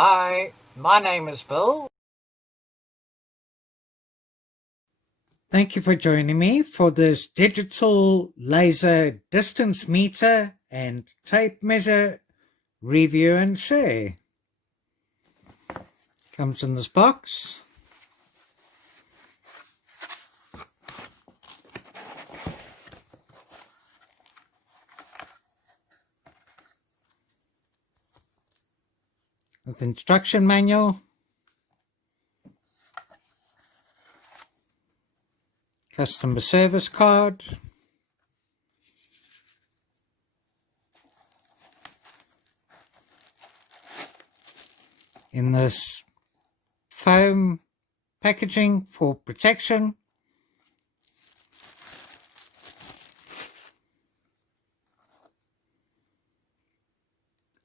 Hi, my name is Bill. Thank you for joining me for this digital laser distance meter and tape measure review and share. Comes in this box. With instruction manual, customer service card, in this foam packaging for protection,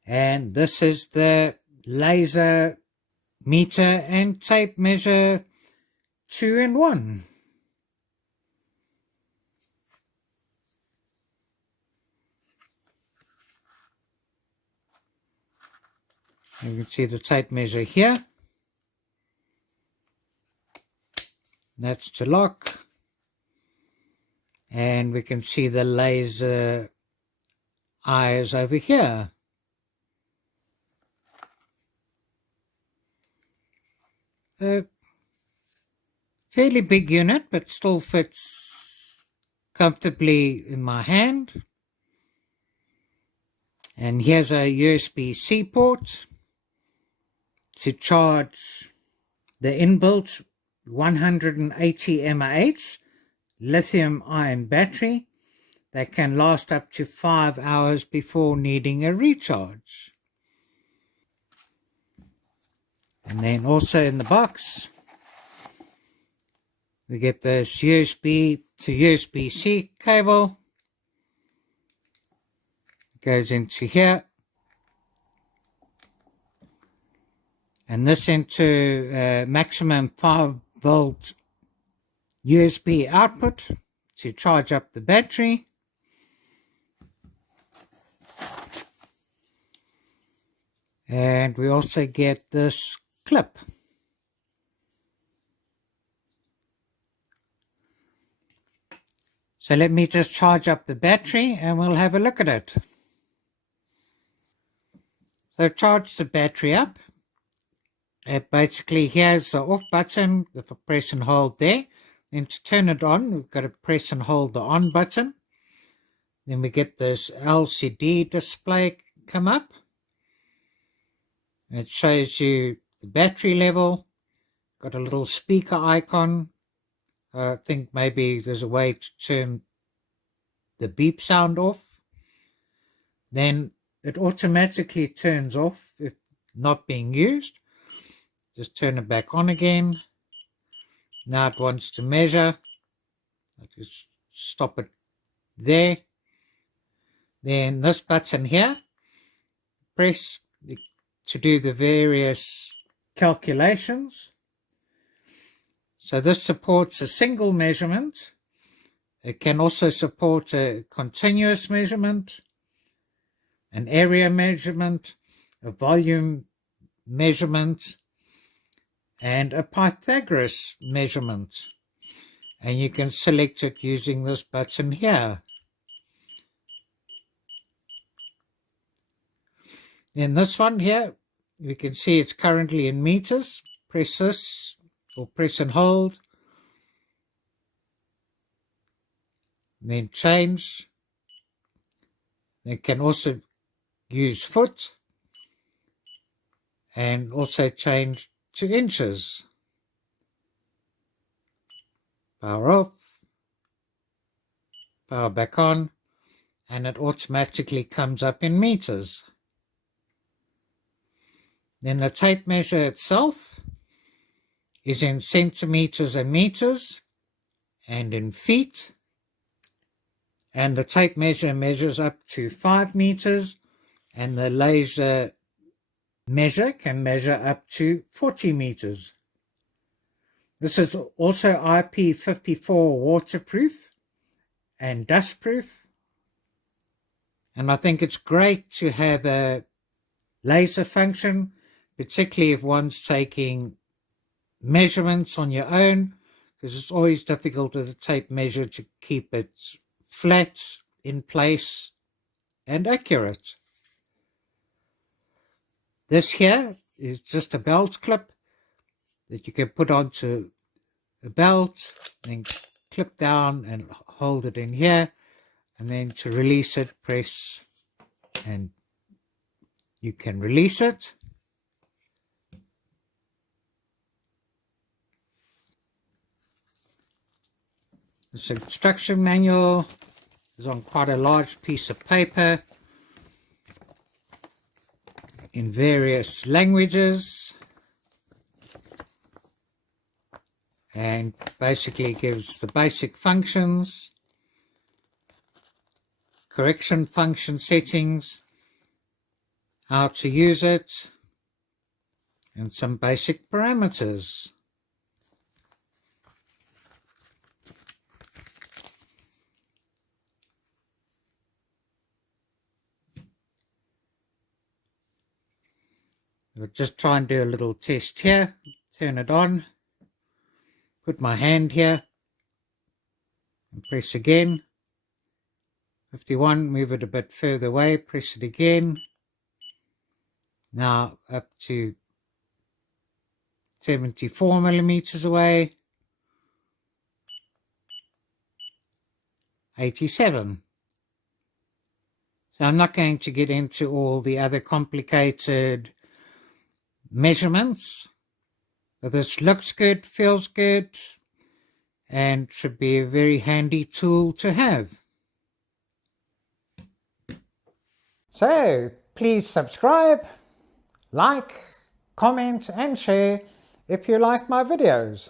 and this is the laser meter and tape measure 2-in-1. You can see the tape measure here. That's to lock. And we can see the laser eyes over here. A fairly big unit, but still fits comfortably in my hand. And here's a USB-C port to charge the inbuilt 180 mAh lithium-ion battery that can last up to 5 hours before needing a recharge. And then also in the box, we get this USB to USB-C cable. It goes into here. And this into maximum 5-volt USB output to charge up the battery. And we also get this clip. So let me just charge up the battery and we'll have a look at it. So charge the battery up. Basically here's the off button. If I press and hold there, then to turn it on, we've got to press and hold the on button. Then we get this LCD display come up. It shows you the battery level. Got a little speaker icon. I think maybe there's a way to turn the beep sound off. Then it automatically turns off if not being used. Just turn it back on again. Now it wants to measure. I just stop it there. Then this button here, press to do the various calculations. So this supports a single measurement. It can also support a continuous measurement, an area measurement, a volume measurement, and a Pythagoras measurement. And you can select it using this button here. In this one here, you can see it's currently in meters. Press this or press and hold. Then change. They can also use foot and also change to inches. Power off, power back on, and it automatically comes up in meters. Then the tape measure itself is in centimeters and meters and in feet. And the tape measure measures up to 5 meters, and the laser measure can measure up to 40 meters. This is also IP54 waterproof and dustproof. And I think it's great to have a laser function particularly if one's taking measurements on your own, because it's always difficult with a tape measure to keep it flat, in place, and accurate. This here is just a belt clip that you can put onto a belt, then clip down and hold it in here, and then to release it, press and you can release it. This instruction manual is on quite a large piece of paper in various languages, and basically gives the basic functions, correction function settings, how to use it, and some basic parameters. I'll just try and do a little test here. Turn it on, put my hand here and press again. 51, move it a bit further away, press it again. Now up to 74 millimeters away, 87. So I'm not going to get into all the other complicated measurements, but this looks good, feels good, and should be a very handy tool to have. So please subscribe, like, comment and share if you like my videos.